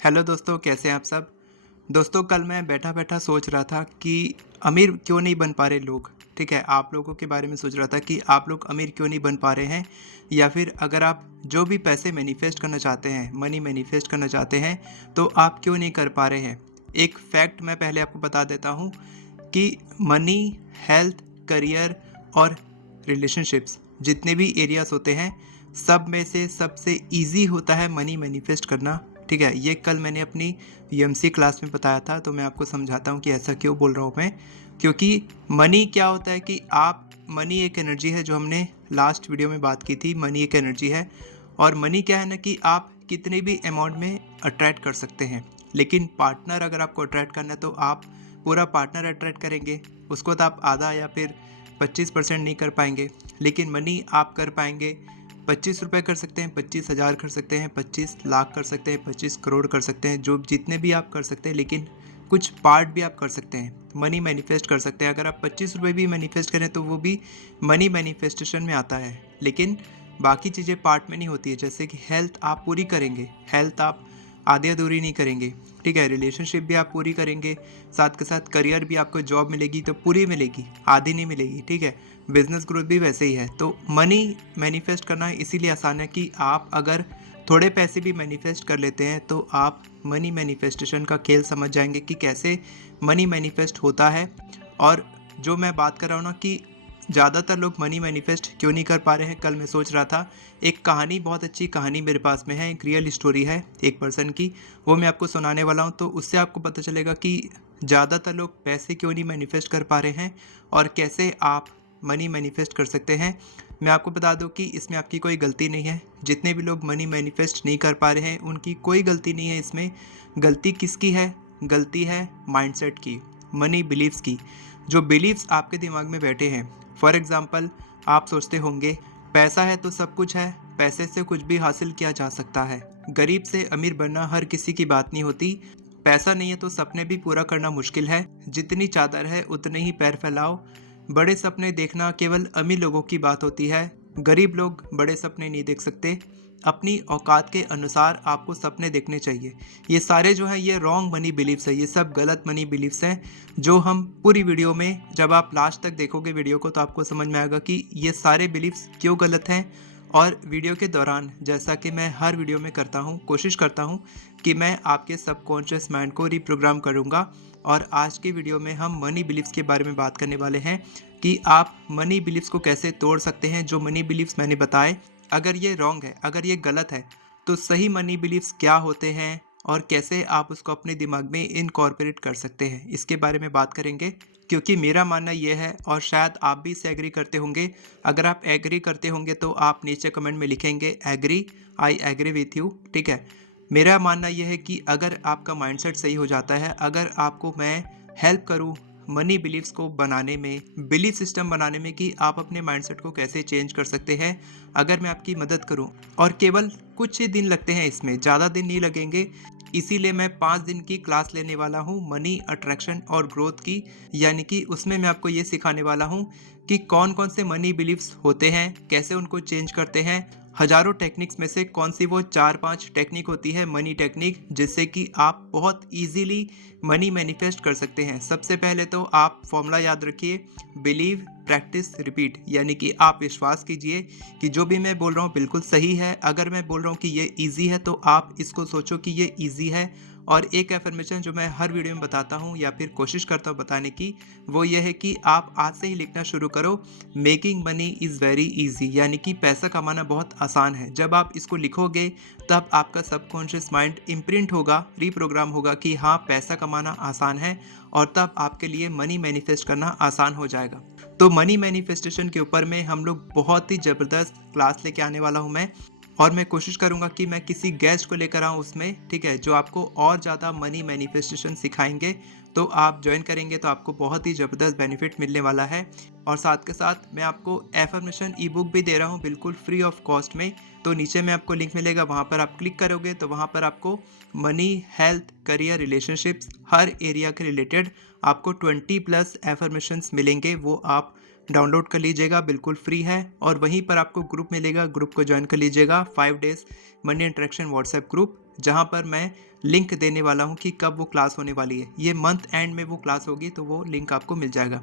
Hello दोस्तों, कैसे हैं आप सब। दोस्तों, कल मैं बैठा बैठा सोच रहा था कि अमीर क्यों नहीं बन पा रहे लोग। ठीक है, आप लोगों के बारे में सोच रहा था कि आप लोग अमीर क्यों नहीं बन पा रहे हैं, या फिर अगर आप जो भी पैसे मैनिफेस्ट करना चाहते हैं, मनी मैनिफेस्ट करना चाहते हैं, तो आप क्यों नहीं कर पा रहे हैं। एक फैक्ट मैं पहले आपको बता देता हूँ कि मनी, हेल्थ, करियर और रिलेशनशिप्स, जितने भी एरियाज होते हैं, सब में से सबसे इजी होता है मनी मैनिफेस्ट करना। ठीक है, ये कल मैंने अपनी यूएमसी क्लास में बताया था, तो मैं आपको समझाता हूँ कि ऐसा क्यों बोल रहा हूँ मैं। क्योंकि मनी क्या होता है कि आप मनी एक एनर्जी है, जो हमने लास्ट वीडियो में बात की थी। मनी एक एनर्जी है, और मनी क्या है ना कि आप कितने भी अमाउंट में अट्रैक्ट कर सकते हैं। लेकिन पार्टनर अगर आपको अट्रैक्ट करना है तो आप पूरा पार्टनर अट्रैक्ट करेंगे, उसको तो आप आधा या फिर 25% नहीं कर पाएंगे। लेकिन मनी आप कर पाएंगे। 25 रुपये कर सकते हैं, 25,000 कर सकते हैं, 25 लाख कर सकते हैं, 25 करोड़ कर सकते हैं, जो जितने भी आप कर सकते हैं। लेकिन कुछ पार्ट भी आप कर सकते हैं, मनी मैनिफेस्ट कर सकते हैं। अगर आप 25 रुपये भी मैनिफेस्ट करें तो वो भी मनी मैनिफेस्टेशन में आता है। लेकिन बाकी चीज़ें पार्ट में नहीं होती है। जैसे कि हेल्थ आप पूरी करेंगे, हेल्थ आप आधी अधूरी नहीं करेंगे। ठीक है, रिलेशनशिप भी आप पूरी करेंगे, साथ के साथ करियर भी, आपको जॉब मिलेगी तो पूरी मिलेगी, आधी नहीं मिलेगी। ठीक है, बिजनेस ग्रोथ भी वैसे ही है। तो मनी मैनिफेस्ट करना इसीलिए आसान है कि आप अगर थोड़े पैसे भी मैनिफेस्ट कर लेते हैं तो आप मनी मैनिफेस्टेशन का खेल समझ जाएंगे कि कैसे मनी मैनिफेस्ट होता है। और जो मैं बात कर रहा हूँ ना कि ज़्यादातर लोग मनी मैनिफेस्ट क्यों नहीं कर पा रहे हैं, कल मैं सोच रहा था। एक कहानी, बहुत अच्छी कहानी मेरे पास में है, एक रियल स्टोरी है एक पर्सन की, वो मैं आपको सुनाने वाला हूँ। तो उससे आपको पता चलेगा कि ज़्यादातर लोग पैसे क्यों नहीं मैनिफेस्ट कर पा रहे हैं और कैसे आप मनी मैनिफेस्ट कर सकते हैं। मैं आपको बता दूं कि इसमें आपकी कोई गलती नहीं है। जितने भी लोग मनी मैनिफेस्ट नहीं कर पा रहे हैं उनकी कोई गलती नहीं है इसमें। गलती किसकी है? गलती है माइंडसेट की, मनी बिलीव्स की। जो बिलीव्स आपके दिमाग में बैठे हैं। फॉर एग्ज़ाम्पल, आप सोचते होंगे पैसा है तो सब कुछ है, पैसे से कुछ भी हासिल किया जा सकता है। गरीब से अमीर बनना हर किसी की बात नहीं होती। पैसा नहीं है तो सपने भी पूरा करना मुश्किल है। जितनी चादर है उतने ही पैर फैलाओ। बड़े सपने देखना केवल अमीर लोगों की बात होती है। गरीब लोग बड़े सपने नहीं देख सकते। अपनी औकात के अनुसार आपको सपने देखने चाहिए। ये सारे जो हैं ये रॉन्ग मनी बिलीव्स है, ये सब गलत मनी बिलीव्स हैं, जो हम पूरी वीडियो में, जब आप लास्ट तक देखोगे वीडियो को तो आपको समझ में आएगा कि ये सारे बिलीव्स क्यों गलत हैं। और वीडियो के दौरान, जैसा कि मैं हर वीडियो में करता हूँ, कोशिश करता हूँ कि मैं आपके सबकॉन्शियस माइंड को रिप्रोग्राम करूँगा। और आज की वीडियो में हम मनी बिलीव्स के बारे में बात करने वाले हैं कि आप मनी बिलीव्स को कैसे तोड़ सकते हैं। जो मनी बिलीव्स मैंने बताए, अगर ये रॉन्ग है, अगर ये गलत है, तो सही मनी बिलीव्स क्या होते हैं और कैसे आप उसको अपने दिमाग में इनकॉर्पोरेट कर सकते हैं, इसके बारे में बात करेंगे। क्योंकि मेरा मानना ये है, और शायद आप भी इससे एग्री करते होंगे। अगर आप एग्री करते होंगे तो आप नीचे कमेंट में लिखेंगे agree, I agree with you. ठीक है, मेरा मानना यह है कि अगर आपका माइंडसेट सही हो जाता है, अगर आपको मैं हेल्प करूं मनी बिलीव्स को बनाने में, बिलीफ सिस्टम बनाने में कि आप अपने माइंडसेट को कैसे चेंज कर सकते हैं, अगर मैं आपकी मदद करूं, और केवल कुछ ही दिन लगते हैं इसमें, ज़्यादा दिन नहीं लगेंगे। इसीलिए मैं 5 दिन की क्लास लेने वाला हूं मनी अट्रैक्शन और ग्रोथ की। यानी कि उसमें मैं आपको ये सिखाने वाला हूं कि कौन कौन से मनी बिलीव्स होते हैं, कैसे उनको चेंज करते हैं। हजारों टेक्निक्स में से कौन सी वो 4-5 टेक्निक होती है मनी टेक्निक, जिससे कि आप बहुत इजीली मनी मैनिफेस्ट कर सकते हैं। सबसे पहले तो आप फॉर्मूला याद रखिए, बिलीव, प्रैक्टिस, रिपीट। यानी कि आप विश्वास कीजिए कि जो भी मैं बोल रहा हूँ बिल्कुल सही है। अगर मैं बोल रहा हूँ कि ये ईजी है तो आप इसको सोचो कि ये ईजी है। और एक एफर्मेशन जो मैं हर वीडियो में बताता हूँ या फिर कोशिश करता हूँ बताने की, वो ये है कि आप आज से ही लिखना शुरू करो, making money is very easy. यानी कि पैसा कमाना बहुत आसान है। जब आप इसको लिखोगे तब आपका सबकॉन्शियस माइंड इम्प्रिंट होगा, रीप्रोग्राम होगा कि हाँ, पैसा कमाना आसान है, और तब आपके लिए मनी मैनिफेस्ट करना आसान हो जाएगा। तो मनी मैनिफेस्टेशन के ऊपर में हम लोग बहुत ही ज़बरदस्त क्लास लेके आने वाला हूँ मैं। और मैं कोशिश करूंगा कि मैं किसी गेस्ट को लेकर आऊँ उसमें, ठीक है, जो आपको और ज़्यादा मनी मैनिफेस्टेशन सिखाएंगे। तो आप ज्वाइन करेंगे तो आपको बहुत ही ज़बरदस्त बेनिफिट मिलने वाला है। और साथ के साथ मैं आपको एफर्मेशन ई बुक भी दे रहा हूँ बिल्कुल फ्री ऑफ कॉस्ट में। तो नीचे में आपको लिंक मिलेगा, वहाँ पर आप क्लिक करोगे तो वहाँ पर आपको मनी, हेल्थ, करियर, रिलेशनशिप्स, हर एरिया के रिलेटेड आपको 20+ एफर्मेशंस मिलेंगे। वो आप डाउनलोड कर लीजिएगा, बिल्कुल फ्री है। और वहीं पर आपको ग्रुप मिलेगा, ग्रुप को ज्वाइन कर लीजिएगा, 5 days money interaction WhatsApp group. जहाँ पर मैं लिंक देने वाला हूँ कि कब वो क्लास होने वाली है। ये मंथ एंड में वो क्लास होगी, तो वो लिंक आपको मिल जाएगा।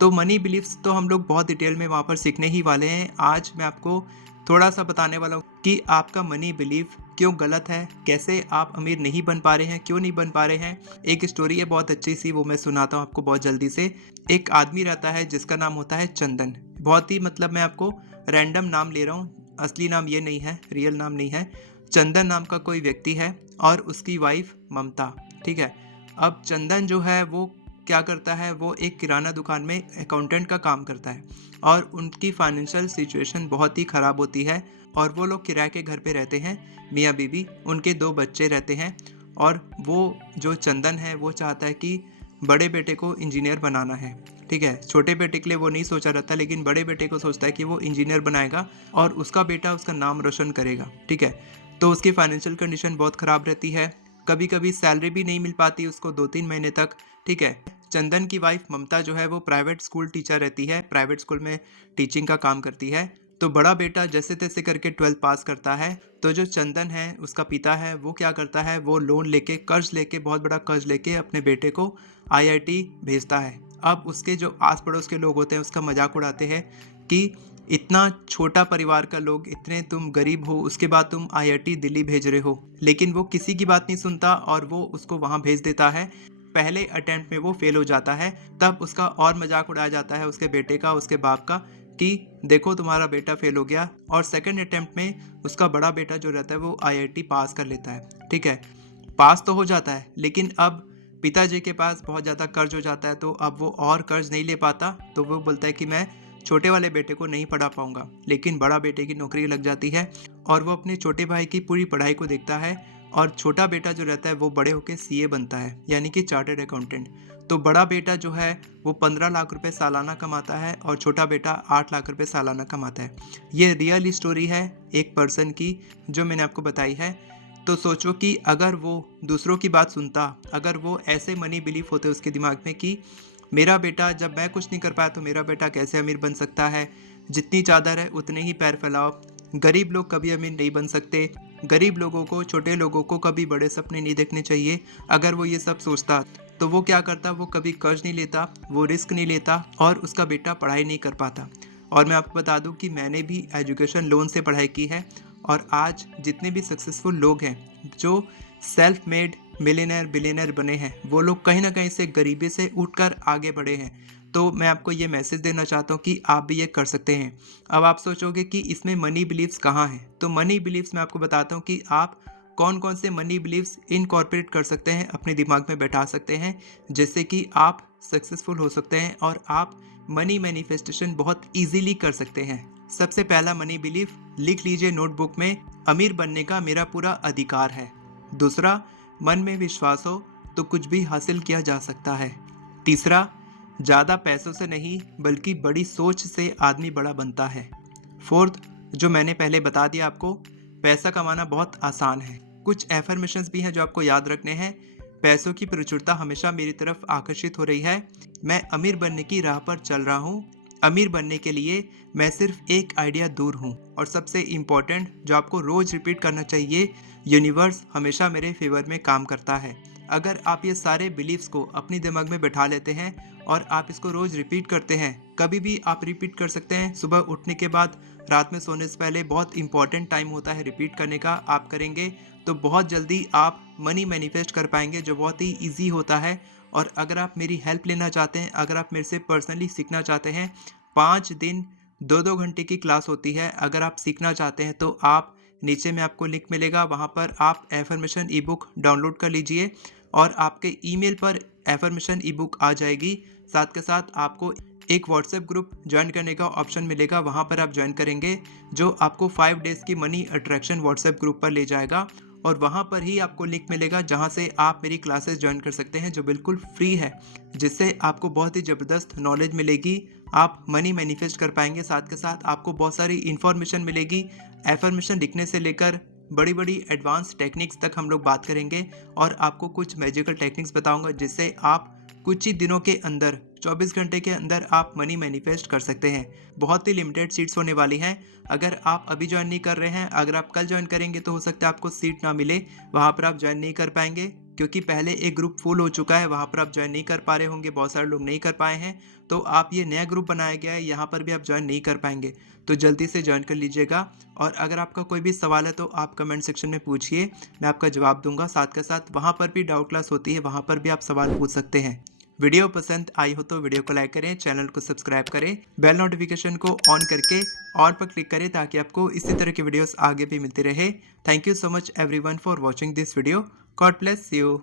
तो मनी बिलीफ्स तो हम लोग बहुत डिटेल में वहाँ पर सीखने ही वाले हैं। आज मैं आपको थोड़ा सा बताने वाला हूँ कि आपका मनी बिलीफ क्यों गलत है, कैसे आप अमीर नहीं बन पा रहे हैं, क्यों नहीं बन पा रहे हैं। एक स्टोरी है बहुत अच्छी सी, वो मैं सुनाता हूँ आपको बहुत जल्दी से। एक आदमी रहता है जिसका नाम होता है चंदन। बहुत ही मतलब मैं आपको रैंडम नाम ले रहा हूँ, असली नाम ये नहीं है, रियल नाम नहीं है। चंदन नाम का कोई व्यक्ति है और उसकी वाइफ ममता, ठीक है। अब चंदन जो है वो क्या करता है, वो एक किराना दुकान में अकाउंटेंट का काम करता है और उनकी फाइनेंशियल सिचुएशन बहुत ही ख़राब होती है और वो लोग किराए के घर पे रहते हैं, मियाँ बीवी। उनके 2 बच्चे रहते हैं और वो जो चंदन है वो चाहता है कि बड़े बेटे को इंजीनियर बनाना है, ठीक है। छोटे बेटे के लिए वो नहीं सोचा रहता, लेकिन बड़े बेटे को सोचता है कि वो इंजीनियर बनाएगा और उसका बेटा उसका नाम रोशन करेगा, ठीक है। तो उसकी फाइनेंशियल कंडीशन बहुत ख़राब रहती है, कभी कभी सैलरी भी नहीं मिल पाती उसको 2-3 महीने तक, ठीक है। चंदन की वाइफ ममता जो है वो प्राइवेट स्कूल टीचर रहती है, प्राइवेट स्कूल में टीचिंग का काम करती है। तो बड़ा बेटा जैसे तैसे करके 12th पास करता है। तो जो चंदन है उसका पिता है, वो क्या करता है, वो लोन लेके, कर्ज लेके, बहुत बड़ा कर्ज लेके अपने बेटे को आईआईटी भेजता है। अब उसके जो आस पड़ोस के लोग होते हैं उसका मजाक उड़ाते हैं कि इतना छोटा परिवार का लोग, इतने तुम गरीब हो, उसके बाद तुम आईआईटी दिल्ली भेज रहे हो। लेकिन वो किसी की बात नहीं सुनता और वो उसको वहां भेज देता है। पहले अटेम्प्ट में वो फेल हो जाता है, तब उसका और मजाक उड़ाया जाता है उसके बेटे का, उसके बाप का, कि देखो तुम्हारा बेटा फेल हो गया। और सेकंड अटेम्प्ट में उसका बड़ा बेटा जो रहता है वो आईआईटी पास कर लेता है, ठीक है। पास तो हो जाता है, लेकिन अब पिताजी के पास बहुत ज़्यादा कर्ज हो जाता है, तो अब वो और कर्ज नहीं ले पाता। तो वो बोलता है कि मैं छोटे वाले बेटे को नहीं पढ़ा पाऊंगा। लेकिन बड़ा बेटे की नौकरी लग जाती है और वो अपने छोटे भाई की पूरी पढ़ाई को देखता है। और छोटा बेटा जो रहता है वो बड़े होकर सीए बनता है, यानी कि चार्टर्ड अकाउंटेंट। तो बड़ा बेटा जो है वो 15 लाख रुपए सालाना कमाता है और छोटा बेटा 8 लाख रुपए सालाना कमाता है। ये रियल स्टोरी है एक पर्सन की, जो मैंने आपको बताई है। तो सोचो कि अगर वो दूसरों की बात सुनता, अगर वो ऐसे मनी बिलीफ होते उसके दिमाग में कि मेरा बेटा, जब मैं कुछ नहीं कर पाया तो मेरा बेटा कैसे अमीर बन सकता है, जितनी चादर है उतने ही पैर फैलाओ, गरीब लोग कभी अमीर नहीं बन सकते, गरीब लोगों को, छोटे लोगों को कभी बड़े सपने नहीं देखने चाहिए। अगर वो ये सब सोचता तो वो क्या करता, वो कभी कर्ज नहीं लेता, वो रिस्क नहीं लेता और उसका बेटा पढ़ाई नहीं कर पाता। और मैं आपको बता दूं कि मैंने भी एजुकेशन लोन से पढ़ाई की है और आज जितने भी सक्सेसफुल लोग हैं, जो सेल्फ मेड मिलियनर बिलियनर बने हैं, वो लोग कहीं ना कहीं से गरीबी से उठकर आगे बढ़े हैं। तो मैं आपको ये मैसेज देना चाहता हूँ कि आप भी ये कर सकते हैं। अब आप सोचोगे कि इसमें मनी बिलीव्स कहाँ हैं, तो मनी बिलीव्स मैं आपको बताता हूँ कि आप कौन कौन से मनी बिलीव्स इनकॉर्पोरेट कर सकते हैं, अपने दिमाग में बैठा सकते हैं, जिससे कि आप सक्सेसफुल हो सकते हैं और आप मनी मैनिफेस्टेशन बहुत इजीली कर सकते हैं। सबसे पहला मनी बिलीफ लिख लीजिए नोटबुक में, अमीर बनने का मेरा पूरा अधिकार है। दूसरा, मन में विश्वास हो तो कुछ भी हासिल किया जा सकता है। तीसरा, ज़्यादा पैसों से नहीं बल्कि बड़ी सोच से आदमी बड़ा बनता है। फोर्थ, जो मैंने पहले बता दिया आपको, पैसा कमाना बहुत आसान है। कुछ एफर्मेशंस भी हैं जो आपको याद रखने हैं। पैसों की प्रचुरता हमेशा मेरी तरफ आकर्षित हो रही है, मैं अमीर बनने की राह पर चल रहा हूँ, अमीर बनने के लिए मैं सिर्फ एक आइडिया दूर हूँ। और सबसे इम्पोर्टेंट जो आपको रोज रिपीट करना चाहिए, यूनिवर्स हमेशा मेरे फेवर में काम करता है। अगर आप ये सारे बिलीव्स को अपने दिमाग में बैठा लेते हैं और आप इसको रोज रिपीट करते हैं, कभी भी आप रिपीट कर सकते हैं, सुबह उठने के बाद, रात में सोने से पहले, बहुत इंपॉर्टेंट टाइम होता है रिपीट करने का। आप करेंगे तो बहुत जल्दी आप मनी मैनिफेस्ट कर पाएंगे, जो बहुत ही ईजी होता है। और अगर आप मेरी हेल्प लेना चाहते हैं, अगर आप मेरे से पर्सनली सीखना चाहते हैं, 5 दिन 2-2 घंटे की क्लास होती है। अगर आप सीखना चाहते हैं तो आप, नीचे में आपको लिंक मिलेगा, वहाँ पर आप एफर्मेशन ई बुक डाउनलोड कर लीजिए और आपके ईमेल पर एफर्मेशन ई बुक आ जाएगी। साथ के साथ आपको एक व्हाट्सएप ग्रुप ज्वाइन करने का ऑप्शन मिलेगा, वहाँ पर आप ज्वाइन करेंगे, जो आपको 5 डेज़ की मनी अट्रैक्शन व्हाट्सएप ग्रुप पर ले जाएगा। और वहाँ पर ही आपको लिंक मिलेगा जहाँ से आप मेरी क्लासेस ज्वाइन कर सकते हैं, जो बिल्कुल फ्री है, जिससे आपको बहुत ही ज़बरदस्त नॉलेज मिलेगी। आप मनी मैनिफेस्ट कर पाएंगे, साथ के साथ आपको बहुत सारी इन्फॉर्मेशन मिलेगी। एफर्मेशन लिखने से लेकर बड़ी बड़ी एडवांस टेक्निक्स तक हम लोग बात करेंगे और आपको कुछ मैजिकल टेक्निक्स बताऊंगा, जिससे आप कुछ ही दिनों के अंदर 24 घंटे के अंदर आप मनी मैनिफेस्ट कर सकते हैं। बहुत ही लिमिटेड सीट्स होने वाली हैं। अगर आप अभी ज्वाइन नहीं कर रहे हैं, अगर आप कल ज्वाइन करेंगे तो हो सकता है आपको सीट ना मिले, वहाँ पर आप ज्वाइन नहीं कर पाएंगे, क्योंकि पहले एक ग्रुप फुल हो चुका है, वहाँ पर आप ज्वाइन नहीं कर पा रहे होंगे, बहुत सारे लोग नहीं कर पाए हैं। तो आप ये नया ग्रुप बनाया गया है, यहाँ पर भी आप ज्वाइन नहीं कर पाएंगे, तो जल्दी से ज्वाइन कर लीजिएगा। और अगर आपका कोई भी सवाल है तो आप कमेंट सेक्शन में पूछिए, मैं आपका जवाब दूंगा। साथ के साथ वहाँ पर भी डाउट क्लास होती है, वहाँ पर भी आप सवाल पूछ सकते हैं। वीडियो पसंद आई हो तो वीडियो को लाइक करें, चैनल को सब्सक्राइब करें, बेल नोटिफिकेशन को ऑन करके ऑल पर क्लिक करें, ताकि आपको इसी तरह की वीडियोस आगे भी मिलती रहे। Thank you so much everyone for watching this video. God bless you.